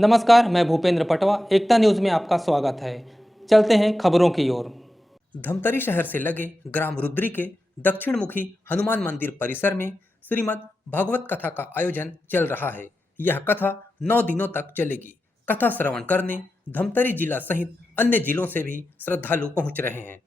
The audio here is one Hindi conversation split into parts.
नमस्कार, मैं भूपेंद्र पटवा। एकता न्यूज में आपका स्वागत है। चलते हैं खबरों की ओर। धमतरी शहर से लगे ग्राम रुद्री के दक्षिण मुखी हनुमान मंदिर परिसर में श्रीमद् भागवत कथा का आयोजन चल रहा है। यह कथा 9 दिनों तक चलेगी। कथा श्रवण करने धमतरी जिला सहित अन्य जिलों से भी श्रद्धालु पहुंच रहे हैं।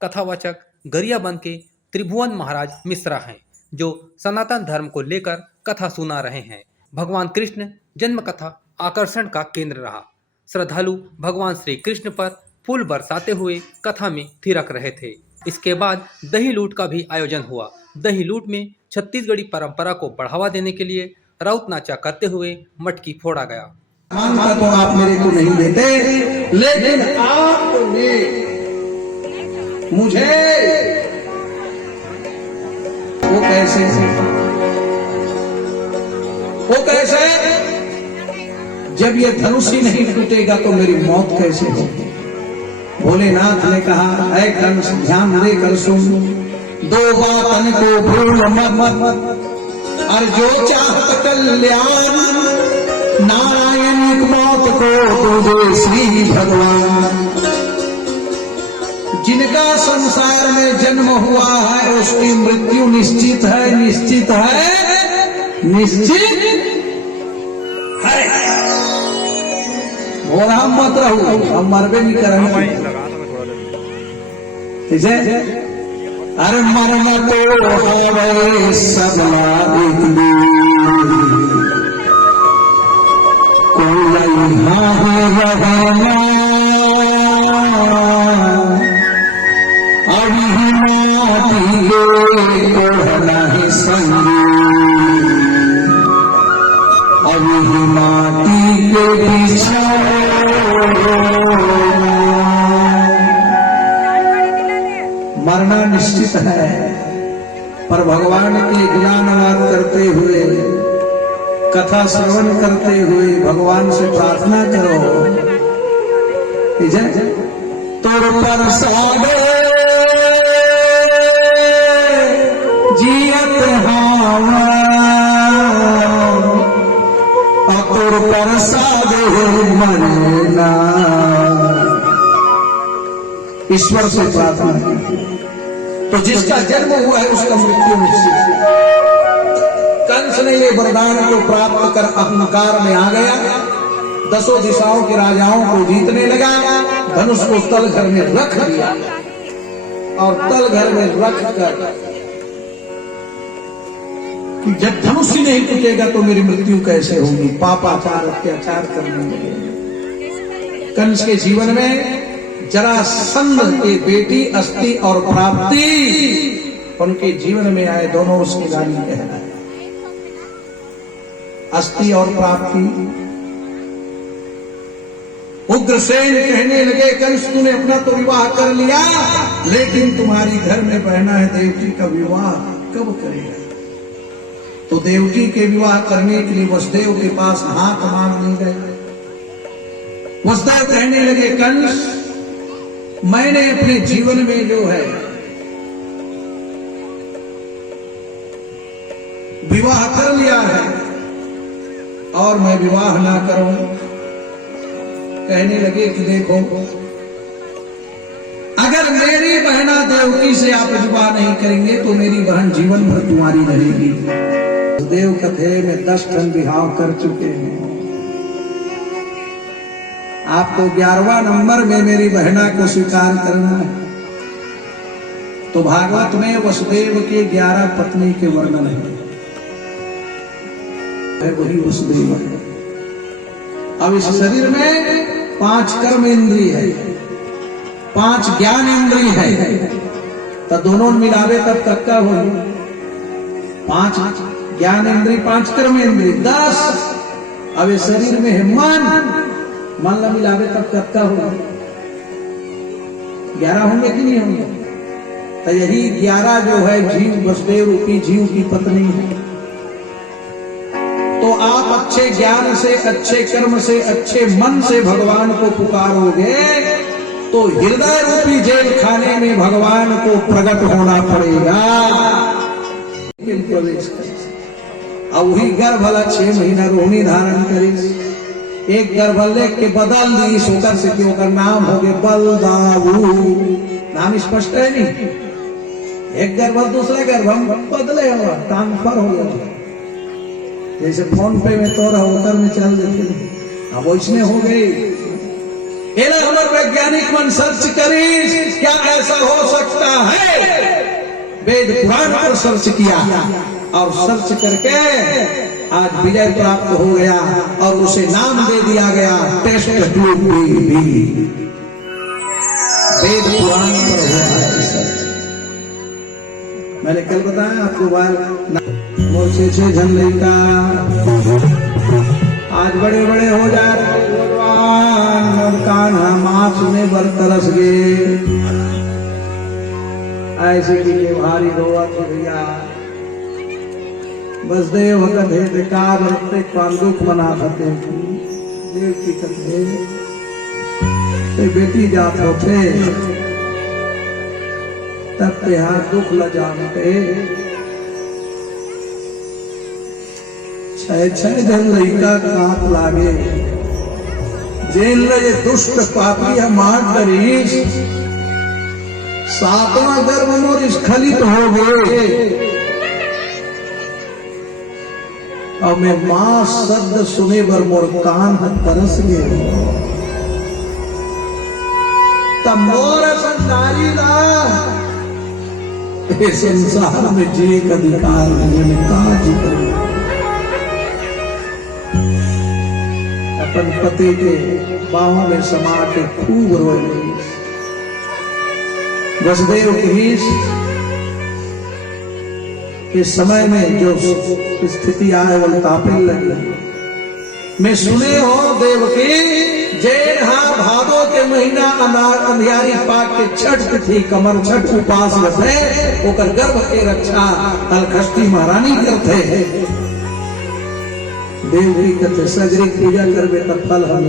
कथावाचक गरियाबंद के त्रिभुवन महाराज मिश्रा हैं, जो सनातन धर्म को लेकर कथा सुना रहे हैं। भगवान कृष्ण जन्म कथा आकर्षण का केंद्र रहा। श्रद्धालु भगवान श्री कृष्ण पर फूल बरसाते हुए कथा में थिरक रहे थे। इसके बाद दही लूट का भी आयोजन हुआ। दही लूट में छत्तीसगढ़ी परंपरा को बढ़ावा देने के लिए राउत नाचा करते हुए मटकी फोड़ा गया। तो आप मेरे को नहीं देते, लेकिन आपने मुझे वो कैसे जब ये धनुष ही नहीं टूटेगा तो मेरी मौत कैसे होगी। भोलेनाथ ने कहा, ऐ कंस ध्यान दे कर सुन, दो बातन को भूल मत, और जो चाहत कल्याण, नारायण मौत को तो दे श्री भगवान। जिनका संसार में जन्म हुआ है उसकी मृत्यु निश्चित है, निश्चित है, निश्चित है। और हम मत रहो, हम मरबे नहीं करेंगे। ठीक है, अरे मरना तो हमारे सबला एक कोई यहाँ रहना अभी माटी कोढ़ना ही संगी, अभी माटी के पीछे मरना निश्चित है। पर भगवान के गुणगान करते हुए, कथा श्रवण करते हुए भगवान से प्रार्थना करो, तोर प्रसाद जियत हवा, तोर प्रसाद मरना। ईश्वर से प्रार्थना की तो जिसका जन्म हुआ है उसका मृत्यु निश्चित है। कंस ने ये वरदान को प्राप्त कर अहंकार में आ गया, 10 दिशाओं के राजाओं को जीतने लगा। धनुष को तल घर में रख दिया और तल घर में रख कर कि जब धनुष ही नहीं टूटेगा तो मेरी मृत्यु कैसे होगी। पापाचार अत्याचार करने लगे। कंस के जीवन में जरासंध के बेटी अस्ति और प्राप्ति उनके जीवन में आए, दोनों उसकी रानी कहलाए। अस्ति और प्राप्ति। उग्रसेन कहने लगे, कंस तूने अपना तो विवाह कर लिया, लेकिन तुम्हारी घर में बहना है देवकी का विवाह कब करेगा। तो देवकी के विवाह करने के लिए वसुदेव के पास हाथ मांगने गए। वसुदेव कहने लगे, कंस मैंने अपने जीवन में जो है विवाह कर लिया है और मैं विवाह ना करूं। कहने लगे कि देखो, अगर मेरी बहना देवकी से आप विवाह नहीं करेंगे तो मेरी बहन जीवन भर तुम्हारी रहेगी। देव कथे में 10 टन विवाह कर चुके हैं, आपको 11वां नंबर में मेरी बहना को स्वीकार करना है। तो भागवत में वसुदेव के 11 पत्नी के वर्णन है, वही वसुदेव है। अब इस शरीर में 5 कर्म इंद्रिय है, 5 ज्ञान इंद्रिय है, तो दोनों मिलावे तब तक का हो 5 ज्ञान इंद्रिय, 5 कर्म इंद्रिय, 10। अब इस शरीर में है मन न मिलावे तब करता होगा 11 होंगे कि नहीं होंगे। तो यही 11 जो है जीव, वसुदेव रूपी जीव की पत्नी है। तो आप अच्छे ज्ञान से, अच्छे कर्म से, अच्छे मन से भगवान को पुकारोगे तो हृदय रूपी जेल खाने में भगवान को प्रकट होना पड़ेगा। लेकिन प्रवेश कर और वही गर्भ वाला 6 महीना रोहिणी धारण करे एक गर्भ लेके बदल दी इस होकर से कि होकर नाम हो गए बलदाऊ। नाम स्पष्ट है नहीं, एक गर्भ दूसरा गर्भ हम बदले हुआ ट्रांसफर हो गया, जैसे फोन पे में तो होकर में चल देते अब वैसने हो गई। हमारे वैज्ञानिक मन सर्च करी क्या ऐसा हो सकता है, वेद पुराण पर सर्च किया और सर्च करके आज विजय प्राप्त हो गया और उसे नाम दे दिया गया टेस्ट ट्यूब भी। वेद पुराण पर हुआ है सर्च। मैंने कल बताया आपको मोर्चे से झंडे का आज बड़े बड़े हो जाते भगवान कान्हा मास में बरतरस गए ऐसे की भारी रोआ भैया बस देव कथे बेकार प्रत्येक पांडुक मना करते देव की कथे बेटी जात होते तब पे हाथ दुख ल जानते छह जन लड़का काट लागे जेल लगे दुष्ट पापी मार करीश सातवां गर्भ मोर स्खलित हो गए और मैं मां शब्द सुने बर मोर कान तरस गए तब मोर संसारी ला संसार में जी का अधिकार नहीं काज करूं अपन पति के बाहों में समा के खूब रोए वसुदेव की इस समय में जो स्थिति आए वो तापने लगी। मैं सुने हो देव की जैन भादो के महीना अंधियारी पाक के छठ तिथि कमर छठ उपास रखे ओकर गर्भ के रक्षा अलखष्टी महारानी करते देव की कहते सजरे पूजा करबे तब फल हम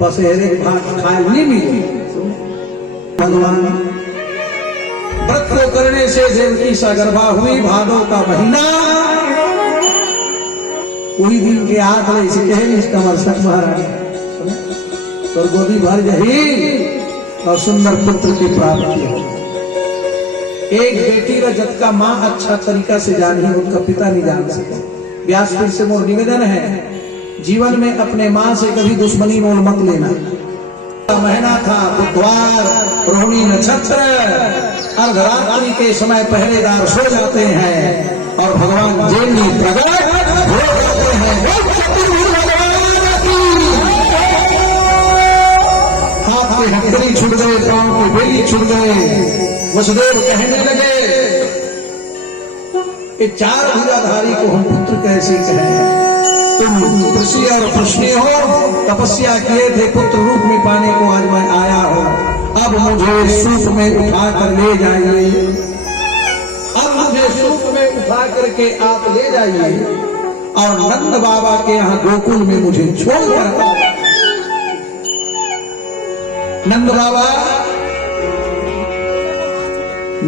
पसेरे भात खाए नहीं मिले। भगवान व्रत को करने से देवकी सगर्भा हुई भादों का महीना वही दिन के आठ से कहे इसका वर्षक महाराज और गोदी भर जही और सुंदर पुत्र की प्राप्ति हो। एक बेटी का जब का माँ अच्छा तरीका से जानी उनका पिता नहीं जान सका। व्यासपीठ से मोर निवेदन है जीवन में अपने माँ से कभी दुश्मनी मोल मत लेना। महीना था बुधवार रोहिणी नक्षत्र अर्धरात्रि के समय पहरेदार सो जाते हैं और भगवान जैनी प्रकट हो जाते हैं। हाथ के हथकड़ी छूट गए पांव की बेली छूट गए। वसुदेव कहने लगे कि चार भुजाधारी को हम पुत्र कैसे कहें। तुम ऋषि और प्रश्नी हो तपस्या किए थे पुत्र रूप में पाने को आज मैं आया हूं। अब मुझे सूप में उठा कर ले जाइए। अब मुझे सूप में उठा करके आप ले जाइए और नंद बाबा के यहाँ गोकुल में मुझे छोड़कर। नंद बाबा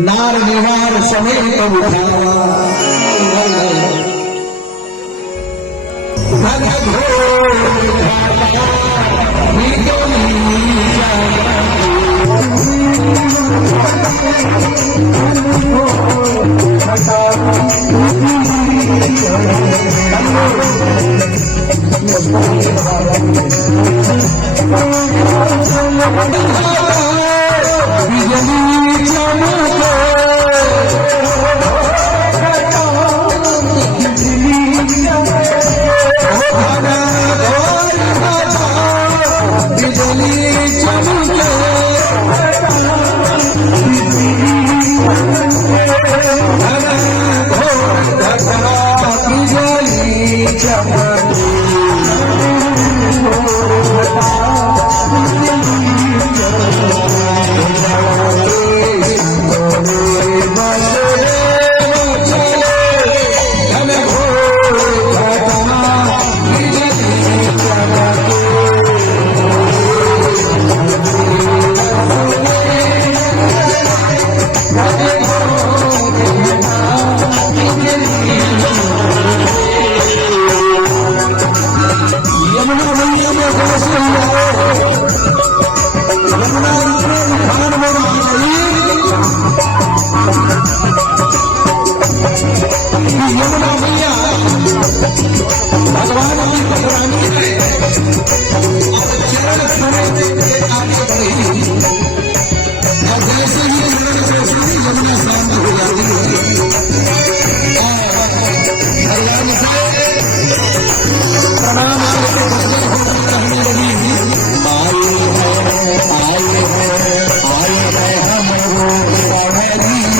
नार निवार समेत उठावा यमुना मैया भगवान की पधरानी है, चरण समेत के आगे बढ़ी और जैसे ही चरण से सीधी यमुना शांत हो जाती है और भगवान से प्रणाम करके बंदे होकर कहने लगी, आए है हमरो कंवरिया,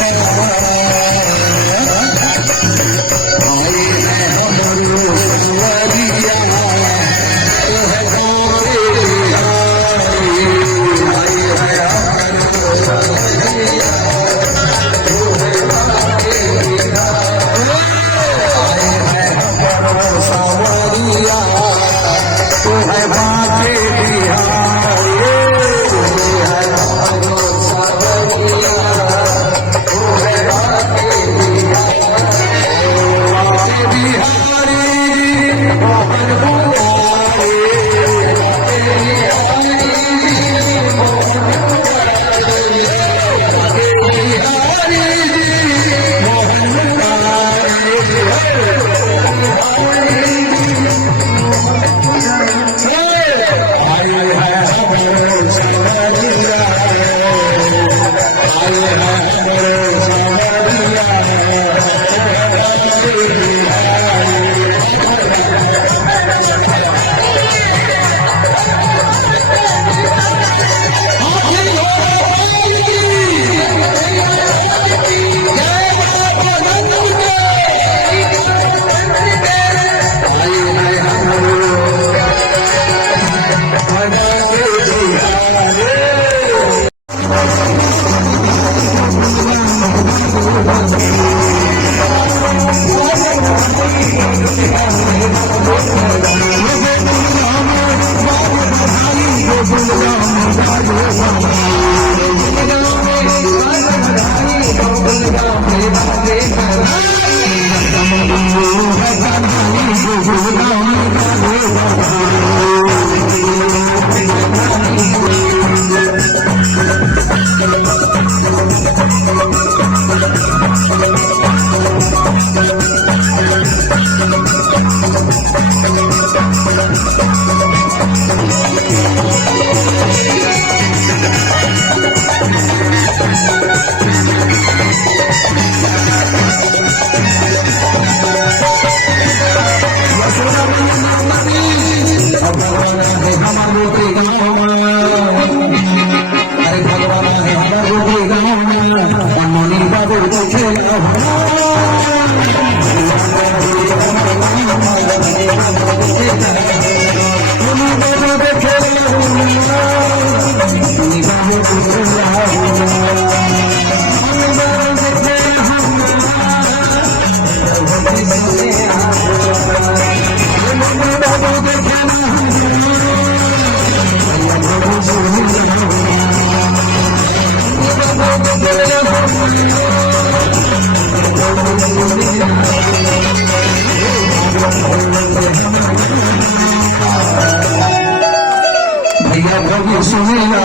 भैया प्रभु सुनेगा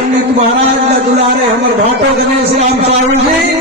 पंडित महाराज का दुलारे हमर भाटो गणेश राम साहू जी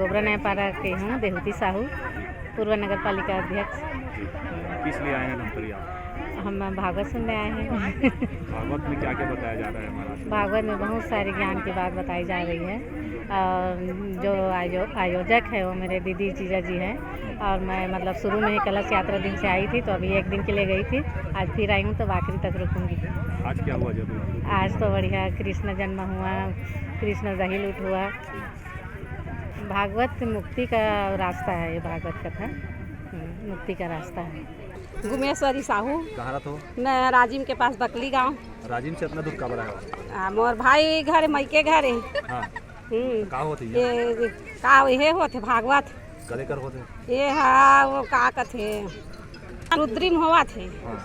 गोबरानापाड़ा के हूँ, देहूती साहू, पूर्व नगर पालिका अध्यक्ष। किस लिए आए हैं धमतरी आप? हम भागवत सुनने आए हैं। भागवत में क्या क्या बताया जा रहा है महाराज? भागवत में बहुत सारी ज्ञान की बात बताई जा रही है और जो आयोजक है वो मेरे दीदी जीजा जी हैं और मैं मतलब शुरू में ही कलश यात्रा दिन से आई थी, तो अभी एक दिन के लिए गई थी, आज फिर आई हूँ तो आखिरी तक रुकूंगी। आज क्या हुआ जब? आज तो बढ़िया कृष्ण जन्म हुआ, कृष्ण दही लूट हुआ। भागवत मुक्ति का रास्ता है, ये भागवत कथा मुक्ति का रास्ता है। गुमेश्वरी साहू। कहाँ रहते हो? मैं राजिम के पास बकली गांव। राजिम से अपना दुख का बड़ा है? मोर भाई घर मईके घर है। हाँ। का होते ये का ये होते भागवत कदे कर होते? ये हाँ वो का कथे रुद्रिम हुआ थे। हाँ।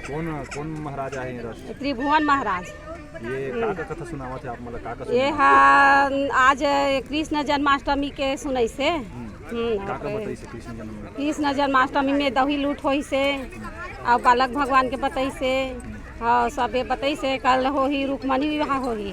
कौन महाराज आए हैं? त्रिभुवन महाराज। ये का कथा सुनावा थे आप? मतलब का ये हाँ आज कृष्ण जन्माष्टमी के सुनई से। कृष्ण जन्माष्टमी में दही लूट होई से और बालक भगवान के बताई से और सबे बताई से कल हो ही रुक्मणी विवाह हो ही।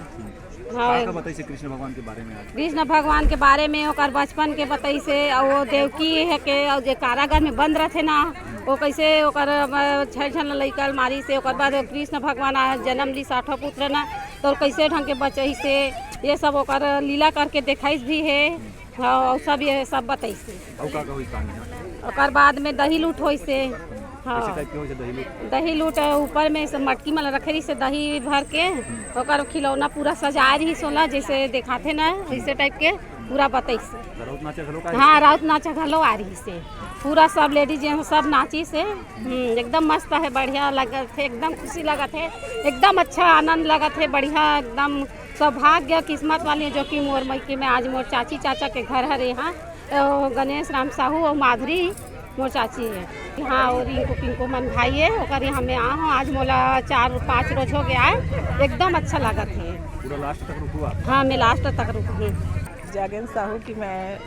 बताई से कृष्ण भगवान के बारे में? कृष्ण भगवान के बारे में ओकर बचपन के बताई से और वो देवकी है के और जो कारागार में बंद रहते ना वो कैसे ओकर छन लइकल मारी से ओकर बाद कृष्ण भगवान जन्म ली 60 पुत्र ना तो कैसे ढंग के बचई से ये सब ओकर लीला करके दिखाई भी है और सब ये सब बताई से। ओकर बाद में दही लूट होई से। हाँ दही लूट ऊपर में मटकी में रखे से दही भर के ओकर खिलौना पूरा सजा रही सोला जैसे दिखाते ना वैसे टाइप के पूरा बताई से। हाँ राउत नाचा घलो आ रही से पूरा सब लेडीज सब नाची से एकदम मस्त है, बढ़िया लगत थे, एकदम खुशी लगत है, एकदम अच्छा आनंद लगत है, बढ़िया एकदम सौभाग्य किस्मत वाली जो कि मोर मईके में आज मोर चाची चाचा के घर है यहाँ गणेश राम साहू और माधुरी मोर चाची है यहाँ और इनको पिंको मन भाई है और यहाँ मैं आ हूँ आज मोला 4-5 रोज हो गया है, एकदम अच्छा लागत है। पूरा लास्ट तक रुकूआ? हाँ मैं लास्ट तक रुकूँ। जागेन साहू की मैं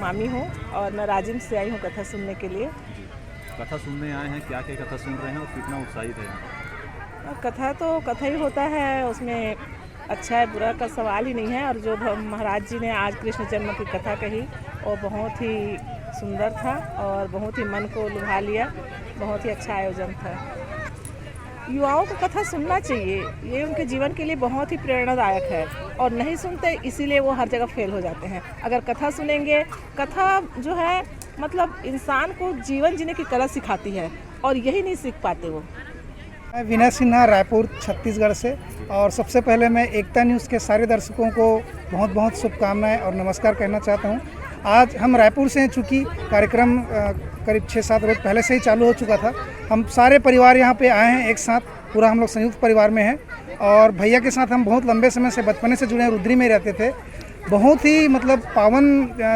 मामी हूँ और मैं राजिम से आई हूँ कथा सुनने के लिए। कथा सुनने आए हैं, क्या क्या कथा सुन रहे हैं और कितना उत्साहित है? कथा तो कथा ही होता है, उसमें अच्छा है बुरा का सवाल ही नहीं है। और जो महाराज जी ने आज कृष्ण जन्म की कथा कही वो बहुत ही सुंदर था और बहुत ही मन को लुभा लिया, बहुत ही अच्छा आयोजन था। युवाओं को कथा सुनना चाहिए, ये उनके जीवन के लिए बहुत ही प्रेरणादायक है और नहीं सुनते इसीलिए वो हर जगह फेल हो जाते हैं। अगर कथा सुनेंगे, कथा जो है मतलब इंसान को जीवन जीने की कला सिखाती है और यही नहीं सीख पाते वो। मैं विनय सिन्हा रायपुर छत्तीसगढ़ से और सबसे पहले मैं एकता न्यूज़ के सारे दर्शकों को बहुत बहुत शुभकामनाएं और नमस्कार कहना चाहता हूं। आज हम रायपुर से हैं, चूँकि कार्यक्रम करीब 6-7 रोज पहले से ही चालू हो चुका था। हम सारे परिवार यहाँ पे आए हैं एक साथ, पूरा हम लोग संयुक्त परिवार में हैं और भैया के साथ हम बहुत लंबे समय से बचपने से जुड़े हैं, रुद्री में रहते थे। बहुत ही मतलब पावन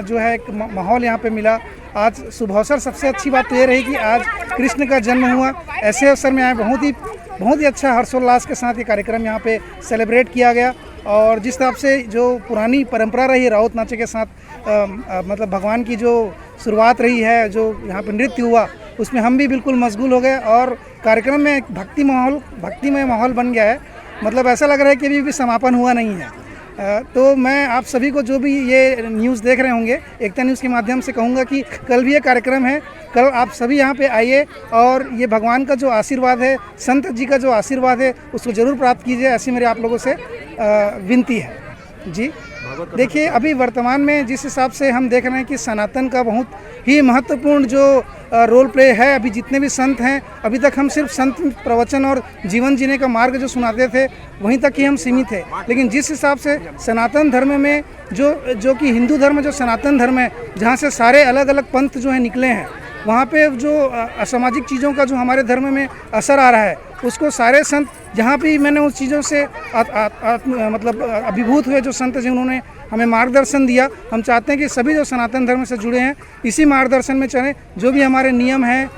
जो है एक माहौल यहाँ पे मिला। आज शुभ अवसर, सबसे अच्छी बात तो ये रही कि आज कृष्ण का जन्म हुआ। ऐसे अवसर में आए, बहुत ही अच्छा हर्षोल्लास के साथ ये कार्यक्रम यहाँ पे सेलिब्रेट किया गया। और जिस हिसाब से जो पुरानी परंपरा रही है राउत नाचे के साथ, मतलब भगवान की जो शुरुआत रही है, जो यहाँ पे नृत्य हुआ, उसमें हम भी बिल्कुल मशगूल हो गए और कार्यक्रम में एक भक्तिमय माहौल बन गया है। मतलब ऐसा लग रहा है कि अभी भी समापन हुआ नहीं है। तो मैं आप सभी को जो भी ये न्यूज़ देख रहे होंगे, एकता न्यूज़ के माध्यम से कहूँगा कि कल भी ये कार्यक्रम है। कल आप सभी यहाँ पे आइए और ये भगवान का जो आशीर्वाद है, संत जी का जो आशीर्वाद है, उसको ज़रूर प्राप्त कीजिए, ऐसी मेरी आप लोगों से विनती है जी। देखिए, अभी वर्तमान में जिस हिसाब से हम देख रहे हैं कि सनातन का बहुत ही महत्वपूर्ण जो रोल प्ले है, अभी जितने भी संत हैं, अभी तक हम सिर्फ संत प्रवचन और जीवन जीने का मार्ग जो सुनाते थे वहीं तक ही हम सीमित थे। लेकिन जिस हिसाब से सनातन धर्म में जो कि हिंदू धर्म जो सनातन धर्म है, जहाँ से सारे अलग अलग पंथ जो है निकले हैं, वहाँ पे जो असामाजिक चीज़ों का जो हमारे धर्म में असर आ रहा है, उसको सारे संत जहाँ भी मैंने उस चीज़ों से मतलब अभिभूत हुए जो संत जी, उन्होंने हमें मार्गदर्शन दिया। हम चाहते हैं कि सभी जो सनातन धर्म से जुड़े हैं इसी मार्गदर्शन में चलें। जो भी हमारे नियम हैं,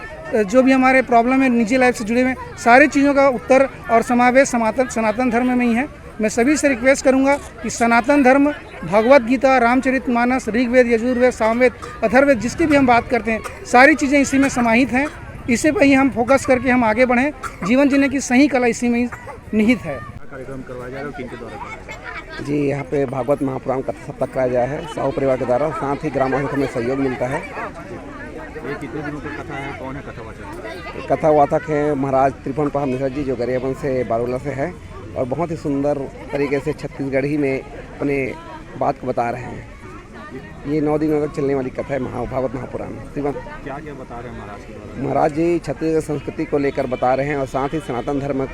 जो भी हमारे प्रॉब्लम है निजी लाइफ से जुड़े हुए, सारी चीज़ों का उत्तर और समावेश सनातन धर्म में ही है। मैं सभी से रिक्वेस्ट करूंगा कि सनातन धर्म, भगवत गीता, रामचरितमानस, ऋग्वेद, यजुर्वेद, सामवेद, अथर्ववेद, जिसकी भी हम बात करते हैं, सारी चीज़ें इसी में समाहित हैं। इसी पर ही हम फोकस करके हम आगे बढ़ें। जीवन जीने की सही कला इसी में ही निहित है। कार्यक्रम करवाया जा रहा है और किनके द्वारा करवाया जा रहा है? जी, यहाँ पे भागवत महापुराण कथा सप्ताह कराया गया है साहू परिवार के द्वारा। साथ ही ग्रामवासियों को हमें सहयोग मिलता है। ये कितने दिनों की कथा है? कौन है कथावाचक? कथावाचक है महाराज त्रिभुवन प्रसाद मिश्रा जी, जो गरियाबंद से बारोला से है और बहुत ही सुंदर तरीके से छत्तीसगढ़ी में अपने बात को बता रहे हैं। ये 9 दिनों तक चलने वाली कथा है भागवत महापुराण। क्या क्या बता रहे हैं महाराज के द्वारा? महाराज जी छत्तीसगढ़ संस्कृति को लेकर बता रहे हैं और साथ ही सनातन धर्म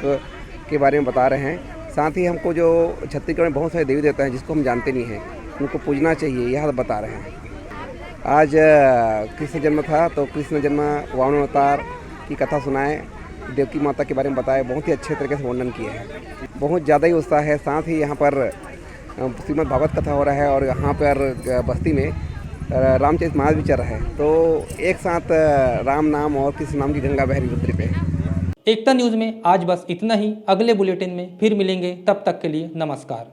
के बारे में बता रहे हैं। साथ ही हमको जो छत्तीसगढ़ में बहुत सारे देवी देवता हैं जिसको हम जानते नहीं हैं, उनको पूजना चाहिए, यह बता रहे हैं। आज कृष्ण जन्म था तो कृष्ण जन्म वामन अवतार की कथा सुनाए, देवकी माता के बारे में बताए, बहुत ही अच्छे तरीके से वर्णन किए हैं। बहुत ज़्यादा ही उत्साह है। साथ ही यहाँ पर श्रीमद् भागवत कथा हो रहा है और यहाँ पर बस्ती में रामचरितमानस भी चल रहा है। तो एक साथ राम नाम और कृष्ण नाम की गंगा बह रही रुद्री पे। एकता न्यूज़ में आज बस इतना ही। अगले बुलेटिन में फिर मिलेंगे, तब तक के लिए नमस्कार।